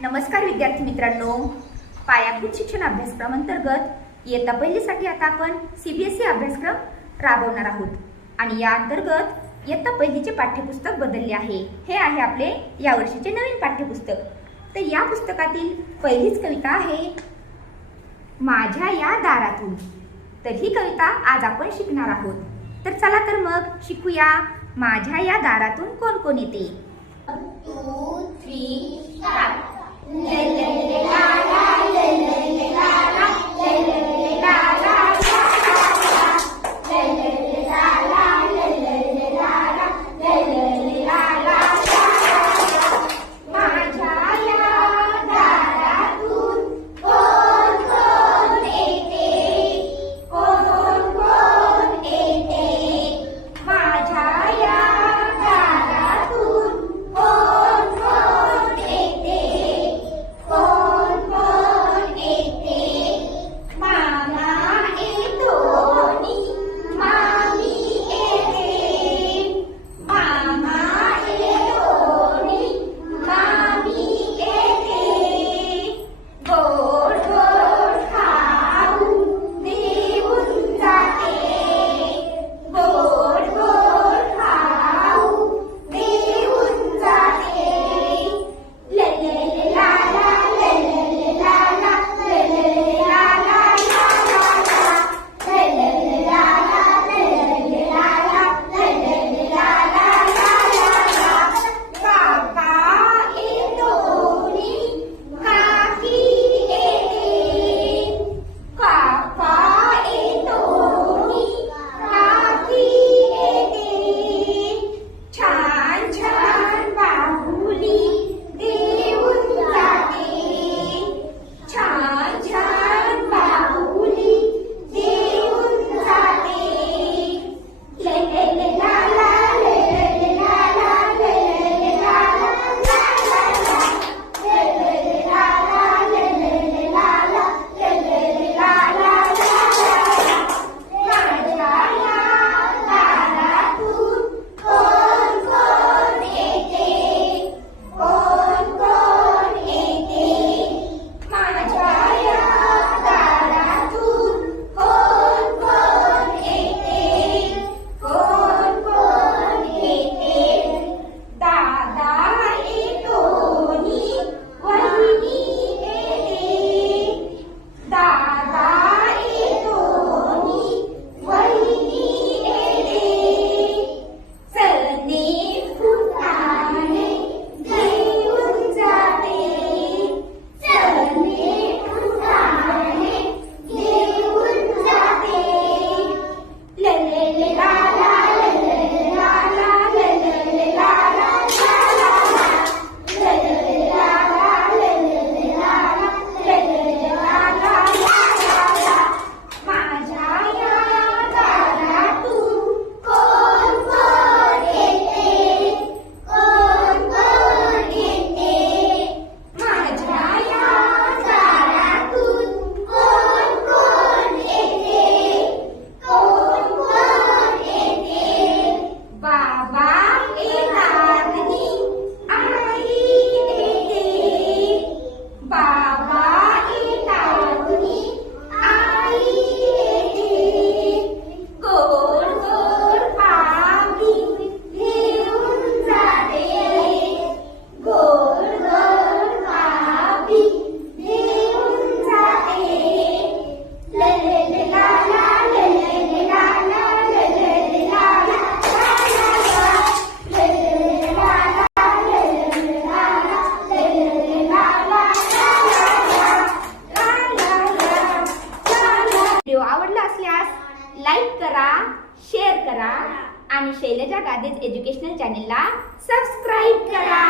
नमस्कार विद्यार्थी मित्रांनो. पायाभूत शिक्षण अभ्यासक्रम अंतर्गत इयत्ता पहिलीसाठी आता आपण सी बी एस ई अभ्यासक्रम राबवणार आहोत. आणि या अंतर्गत इयत्ता पहिलीचे पाठ्यपुस्तक बदलले आहे. हे आहे आपले या वर्षीचे नवीन पाठ्यपुस्तक. तर या पुस्तकातील पहिलीच कविता आहे माझ्या या दारातून. तर ही कविता आज आपण शिकणार आहोत. तर चला तर मग शिकूया माझ्या या दारातून कोण कोण येते? Two three start la la la la like करा शेअर करा आणि शैलजा गादेज एज्युकेशनल चॅनेलला सबस्क्राईब करा.